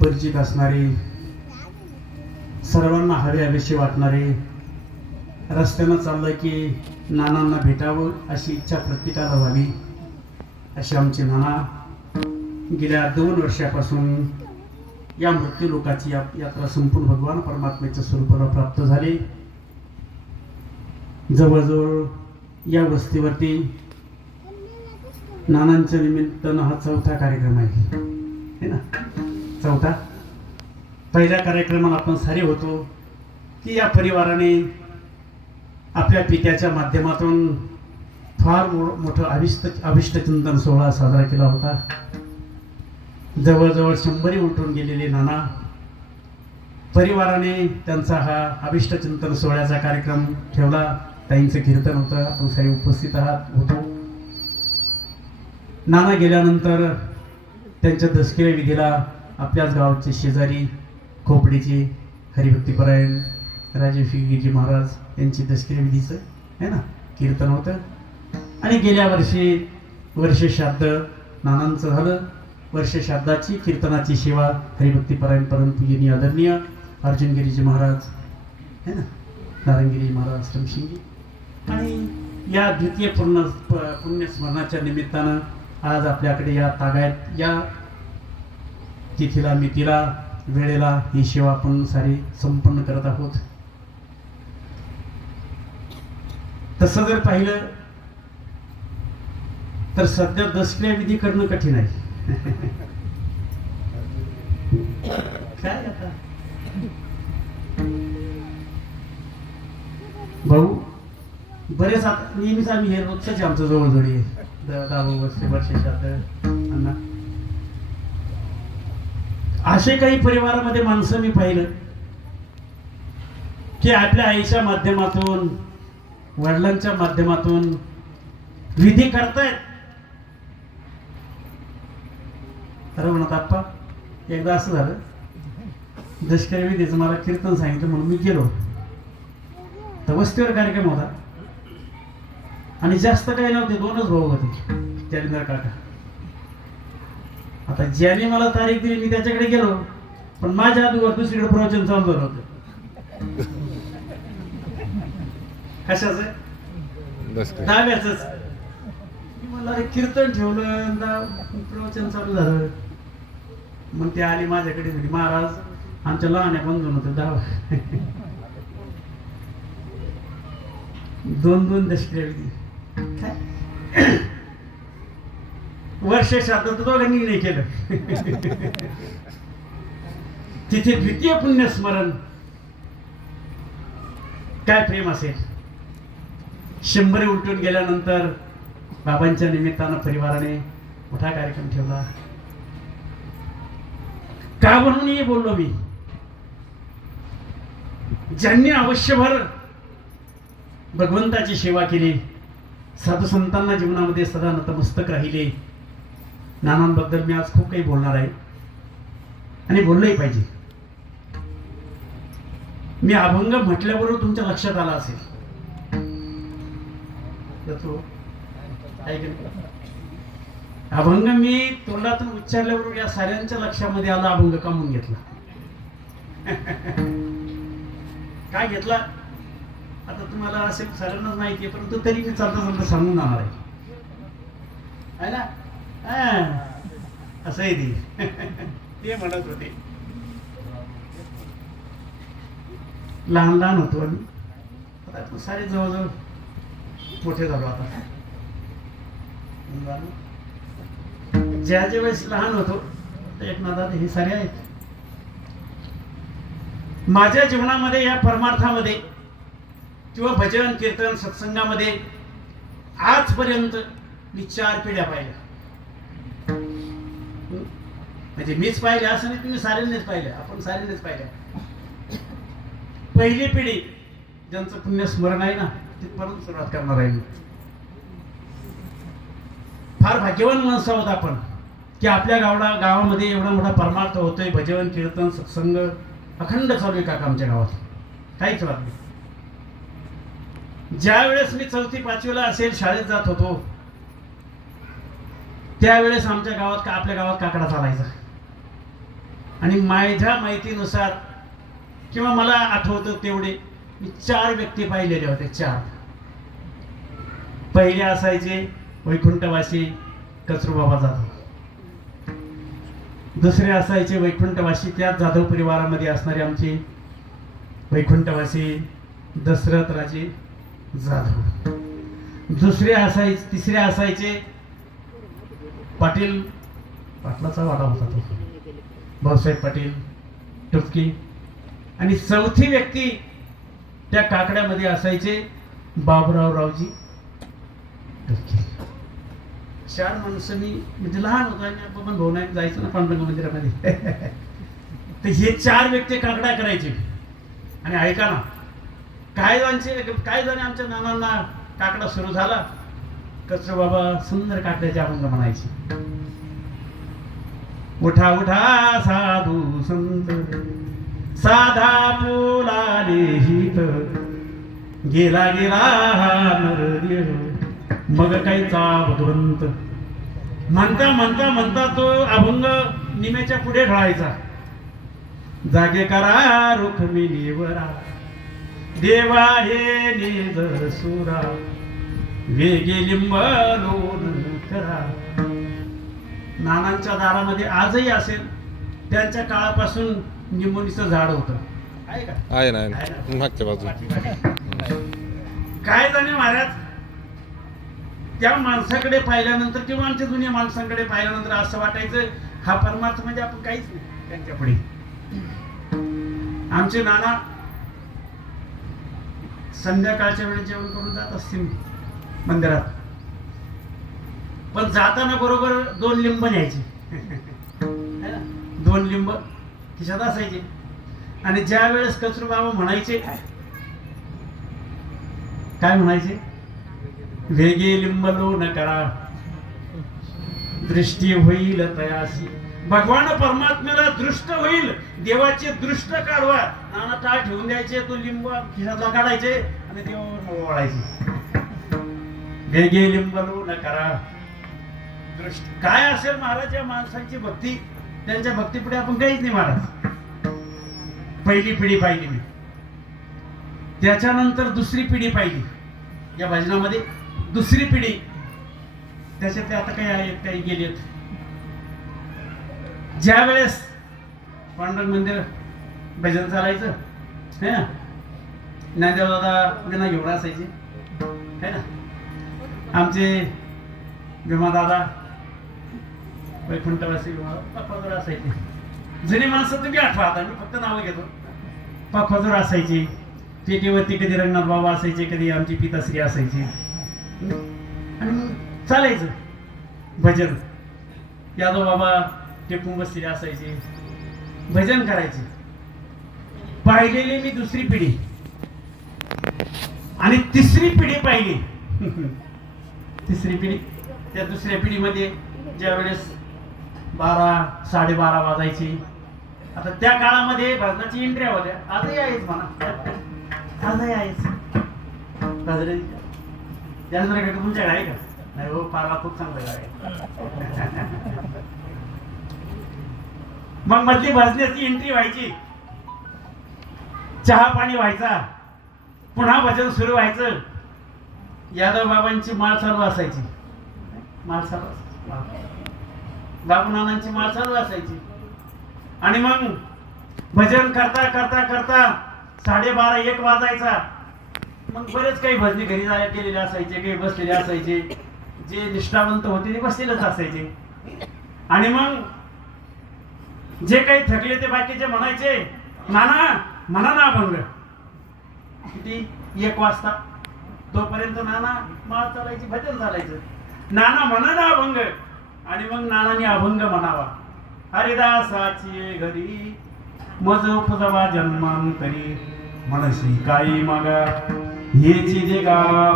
परिचित असणारे, सर्वांना हवे हवेशी वाटणारे, रस्त्यानं चाललं की नानांना भेटावं अशी इच्छा प्रत्येकाला व्हावी, अशी आमचे नाना गेल्या 2 वर्षापासून या मृत्यू लोकाची यात्रा संपूर्ण भगवान परमात्म्याच्या स्वरूपाला प्राप्त झाले. जवळजवळ या वस्तीवरती नानांच्या निमित्तानं हा 4था कार्यक्रम आहे ना, 4था. पहिल्या कार्यक्रमाला आपण सारे होतो की या परिवाराने आपल्या पित्याच्या माध्यमातून फार मोठं अभिष्ट चिंतन सोहळा साजरा केला होता. जवळजवळ 100 उलटून गेलेले नाना परिवाराने त्यांचा हा अभिष्ट चिंतन सोहळ्याचा कार्यक्रम ठेवला. ताईंचं कीर्तन होतं, आपण सारे उपस्थित होतो. नाना गेल्यानंतर त्यांच्या दसकिऱ्या विधीला आपल्याच गावचे शेजारी खोपडीचे हरिभक्तीपरायण राजे फिरगिरी महाराज यांची दसकिऱ्या विधीचं आहे ना कीर्तन होतं. आणि गेल्या वर्षी वर्षश्राद्ध नानांचं झालं. वर्षश्राद्धाची कीर्तनाची सेवा हरिभक्तीपरायण परमपूजनीय आदरणीय अर्जुनगिरीजी महाराज है ना, नारायणगिरी महाराज श्रमशिंगी. आणि या द्वितीय पुण्यस्मरणाच्या निमित्तानं आज आपल्याकडे या तागायत या तिथीला मितीला वेळेला ही सेवा आपण सारी संपन्न करत आहोत. तसं जर पाहिलं तर सध्या दसक्रिया विधी करणं कठीण आहे. काय आता भाऊ बरेच आता नेहमीच आम्ही हे रोजच आमचं जवळजवळ वर्षात असे काही परिवारामध्ये माणसं मी पाहिलं की आपल्या आईच्या माध्यमातून वडिलांच्या माध्यमातून विधी करतायत. अरे म्हणत आप्पा एकदा असं झालं, दशकरी विधीचं मला कीर्तन सांगितलं म्हणून मी गेलो. तर वस्तीवर कार्यक्रम होता आणि जास्त काही नव्हते, 2च भाऊ होते, जालिंदर काका. आता ज्याने मला तारीख दिली मी त्याच्याकडे गेलो, पण माझ्या अगोदर दुसरीकडे प्रवचन चालू होतं. कशाचं? दहाव्याचंच. मला कीर्तन ठेवलं, प्रवचन चालू झालं. मग ते आली माझ्याकडे, म्हणजे महाराज आमच्या लहान्या बंधून होते 10 2 दशक्रिया विधी. वर्ष श्राद्ध तर दोघांनी नाही केलं. तिथे द्वितीय पुण्यस्मरण काय प्रेम असेल. 100 उलटून गेल्यानंतर बाबांच्या निमित्तानं परिवाराने मोठा कार्यक्रम ठेवला. का म्हणून बोललो मी, ज्यांनी आयुष्यभर भगवंताची सेवा केली, साधू संतांना जीवनामध्ये सदा नतमस्तक राहिले. नानांबद्दल मी आज खूप काही बोलणार आहे आणि बोललंही पाहिजे. मी अभंग म्हटल्याबरोबर तुमच्या लक्षात आला असेल. अभंग मी तोंडातून उच्चारल्याबरोबर या साऱ्यांच्या लक्षामध्ये आला, अभंग का म्हणून घेतला. काय घेतला आता तुम्हाला असेल साऱ्यांनाच माहिती आहे, परंतु तरी मी चालता चालता सांगून जाणार आहे ना. असं आहे ते म्हणत होते. लहान लहान होतो आम्ही, आता सारे जवळजवळ मोठे झालो. आता ज्या वेळेस लहान होतो एक नादात हे सारे आहेत. माझ्या जीवनामध्ये या परमार्थामध्ये किंवा भजन कीर्तन सत्संगामध्ये आजपर्यंत मी 4 पिढ्या पाहिल्या. म्हणजे मीच पाहिल्या असं नाही, तुम्ही साऱ्यांनीच पाहिल्या, आपण साऱ्यांनीच पाहिल्या. पहिली पिढी ज्यांचं पुण्य स्मरण आहे ना, तिथपर्यंत सुरुवात करणार आहे मी. फार भाग्यवान माणसं आहोत आपण की आपल्या गावामध्ये एवढा मोठा परमार्थ होतोय. भजन कीर्तन सत्संग अखंड चालू आहे काका आमच्या गावात, काहीच वाद नाही. ज्या वेळेस मी 4थी 5वीला असेल, शाळेत जात होतो, त्यावेळेस आमच्या गावात आपल्या गावात काकडा चालायचा. आणि माझ्या माहितीनुसार किंवा मला आठवतं तेवढे मी 4 व्यक्ती पाहिलेले होते. 4. पहिले असायचे वैकुंठवासी कचरूबाबा जाधव. दुसरे असायचे वैकुंठवासी त्याच जाधव परिवारामध्ये असणारे आमचे वैकुंठवासी दशरथराजे जाधव. तिसरे असायचे पाटलाचा वाडा होता तो, भाऊसाहेब पाटील टुपकी. आणि चौथी व्यक्ती त्या काकड्यामध्ये असायचे बाबुरावरावजी टुपकी. 4 माणसं मी म्हणजे लहान होतो आणि आपण भाऊनाने जायचं ना पांडुरंग मंदिरामध्ये. तर हे 4 व्यक्ती काकडा करायचे. आणि ऐका ना, काय जाणे आमच्या नानांना काकडा सुरू झाला, कचरू बाबा सुंदर काकड्याचे अभंग म्हणायचे. उठा उठा साधू संत साधा बोलाले हित, गेला गेला हा नरदेह मग काहीचा भगवंत. म्हणता म्हणता म्हणता तो अभंग निमेच्या पुढे ढळायचा. जागे करा रुक्मिणीवरा देवा हे निजर सुरा, वेगे लिंब लोन करा. नानांच्या दारामध्ये आजही असेल, त्यांच्या काळापासून निंबोनीचं झाड होतं. आहे का? आहे ना, मागच्या बाजूला. काय जाणे महाराज, त्या माणसाकडे पाहिल्यानंतर किंवा आमच्या जुन्या माणसांकडे पाहिल्यानंतर असं वाटायचं हा परमार्थ म्हणजे आपण काहीच नाही त्यांच्या पुढे. आमचे नाना संध्याकाळच्या वेळेस जेवण करून जात असतील मंदिरात, पण जाताना बरोबर 2 लिंब न्यायचे. 2 लिंब खिशात असायचे. आणि ज्या वेळेस कचरू बाबा म्हणायचे, काय म्हणायचे, वेगे लिंब लोन करा दृष्टी होईल तयासी. भगवान परमात्म्याला दृष्ट होईल, देवाचे दृष्ट काढवा. नाना टाळ ठेवून द्यायचे, तो लिंब खिशातला काढायचे आणि देवावर ओवाळायचे. वेगे लिंब लोन करा दृष्टी. काय असेल महाराज या माणसांची भक्ती, त्यांच्या भक्तीपुढे आपण काहीच नाही महाराज. पहिली पिढी पाहिली मी, त्याच्यानंतर दुसरी पिढी पाहिली या भजनामध्ये. दुसरी पिढी त्याच्यात आता काही आहेत, काही गेलेत. ज्या वेळेस पांडुरंग मंदिर भजन चालायचं है ना, ज्ञानदेव दादा विना घेऊन असायचे है ना, आमचे भीमा दादा वैकुंठवासी पाखवाजोर असायचे. जुनी माणसं तुम्ही आठवा, आता मी फक्त नावं घेतो. पाखवाजोर असायची, पेटीवरती कधी रंगनाथ बाबा असायचे, कधी आमची पिताश्री असायची. आणि मग चालायचं भजन. यादव बाबा टेकून बसलेले असायचे, भजन करायचे. पाहिलेली मी दुसरी पिढी. आणि तिसरी पिढी पाहिली. तिसरी पिढी, त्या दुसऱ्या पिढीमध्ये ज्या वेळेस 12-12:30 वाजायची. आता त्या काळामध्ये भजनाची एंट्र्या होत्या, आजही आहेच म्हणा, आजही आहेच. त्यानंतर का तुमच्याकडे आहे का? नाही हो, फार खूप चांगलं आहे. मग मधली भजनाची एंट्री व्हायची, चहा पाणी व्हायचा, पुन्हा भजन सुरू व्हायचं. यादव बाबांची माळ चालू असायची, माळ चालू असायची, बाबूनानांची माळ चालू असायची. आणि मग भजन करता करता करता 12:30-1 वाजायचा. मग बरेच काही भजनी घरी गेलेले असायचे, काही बसलेले असायचे. जे निष्ठावंत होते ते बसलेलेच असायचे. आणि मग जे काही थकले ते बाकीचे म्हणायचे, नाना म्हणा ना अभंग. किती? 1 वाजता. तोपर्यंत नाना माळ चालायची, भजन चालायचं. नाना म्हणा ना अभंग. आणि मग नानाने अभंग म्हणावा. हरिदासाची घरी मज उपजवा जन्मांतरी, मनसी काही मागा हेची जे गावा.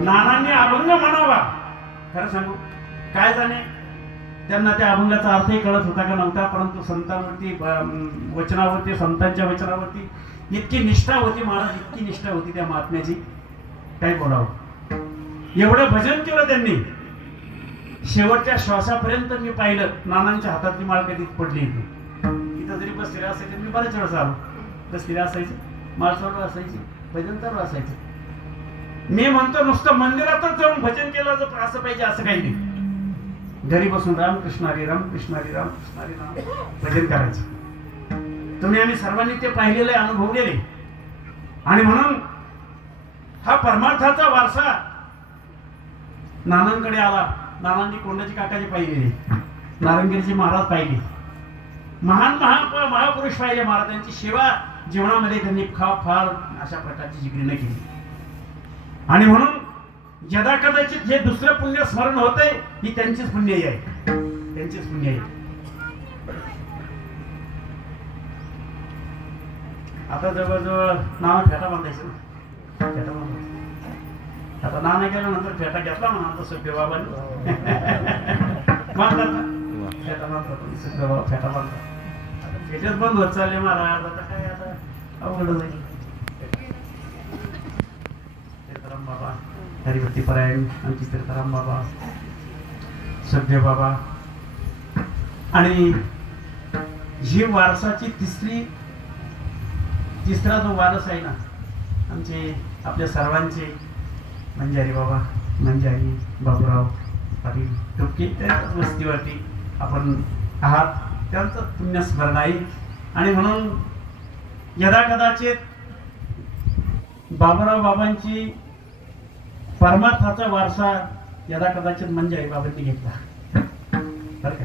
नानांनी अभंग म्हणावा. खरं सांगू, काय जाणे त्यांना त्या अभंगाचा अर्थही कळत होता का नव्हता, परंतु संतांवरती वचनावरती, संतांच्या वचनावरती इतकी निष्ठा होती महाराज, इतकी निष्ठा होती त्या महात्म्याची, काय बोलावं. एवढं भजन केलं त्यांनी. शेवटच्या श्वासापर्यंत मी पाहिलं नानांच्या हातातली माळ कधीच पडली नाही. इथं जरी बसलेले असायचे मी बऱ्याच वेळेस आलो, बसलेले असायचे, माळ चालू असायची, भजन चालू असायचं. मी म्हणतो नुसतं मंदिरातच जाऊन भजन केलं असं पाहिजे असं काही नाही. घरी बसून रामकृष्ण हरी रामकृष्ण हरी रामकृष्ण हरी राम भजन करायचं. तुम्ही आम्ही सर्वांनी ते पाहिलेले अनुभवलेले. आणि म्हणून हा परमार्थाचा वारसा नानांकडे आला. नानांनी कोंडाजी काकाजी पाहिलेले, नारंगीरजी महाराज पाहिले, महान महापुरुष पाहिले. महाराजांची सेवा जीवनामध्ये त्यांनी फार अशा प्रकारची जिगरीने केली. आणि म्हणून यदा कदाचित हे दुसरं पुण्य स्मरण होतंय ही त्यांचीच पुण्याई आहे, त्यांचीच पुण्याई आहे. आता जवळजवळ नाव फेटा बांधायचं ना, फेटा बांधायचं. आता नाना गेल्यानंतर फेटा घेतला म्हणा आता सभ्य बाबांनी बांधतात ना, फेटा बांधतात सभ्य बाबा फेटा बांधतात. आता फेटेच बंद होत चालले महाराज. आता काय आता अवघड जाईल. तीर्थराम बाबा हरिभक्ती परायण आमची तीर्थराम बाबा, सभ्य बाबा. आणि ही वारसाची तिसरा जो वारस आहे ना आमचे, आपल्या सर्वांचे मंजारी बाबा, मंजारी बाबूराव पाटील टोपके, त्याच वस्तीवरती आपण आहात, त्यांचं पुण्यस्मरण आहे. आणि म्हणून यदा कदाचित बाबूराव बाबांची परमार्थाचा वारसा यदा कदाचित मंजारी बाबांनी घेतला बरं का.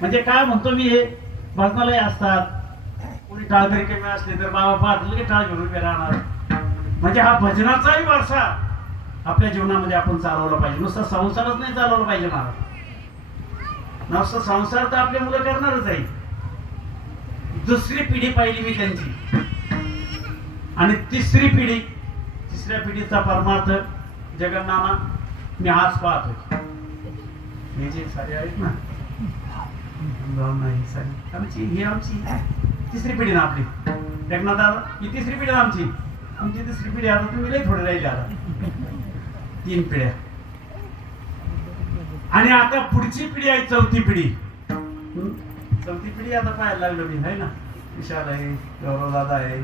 म्हणजे काय म्हणतो मी, हे भजनालय असतात, कोणी टाळकरी कमी असले तर बाबा पाहत लगेच टाळ घेऊन उभे राहणार. म्हणजे हा भजनाचाही वारसा आपल्या जीवनामध्ये आपण चालवला पाहिजे. नुसता संसारच नाही चालवला पाहिजे महाराज. नुसता संसार तर आपल्या मुलं करणारच आहे. दुसरी पिढी पाहिली मी त्यांची, आणि तिसऱ्या पिढीचा परमार्थ जगन्नाना मी आज पाहतोय. हे जे सारे आहेत ना आमची तिसरी पिढी ना आपली. जगन्नाथ दादा ही तिसरी पिढी आमची तिसरी पिढी. आता तुम्ही लई थोडे राहिले, आता 3 पिढ्या. आणि आता पुढची पिढी आहे चौथी पिढी. चौथी पिढी आता पाहायला लागलो मी, आहे ना. विशाल आहे, गौरव दादा आहे,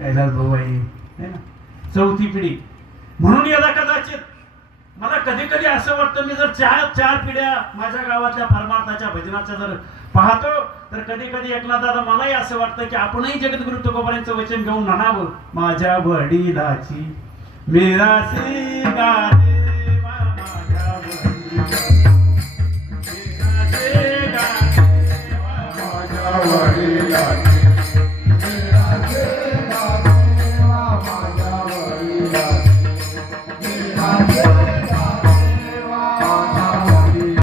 कैलास भाऊ आहे ना. चौथी पिढी. म्हणून यदा कदाचित मला कधी कधी असं वाटतं, मी जर चार पिढ्या माझ्या गावातल्या परमार्थाच्या भजनाच्या जर पाहतो तर कधी कधी एकनाथ दादा मलाही असं वाटतं की आपणही जगद्गुरु तुकोबारायांचं वचन घेऊन म्हणावं, माझ्या वडिलाची मेरासी गाणे माझ्या वडिलाची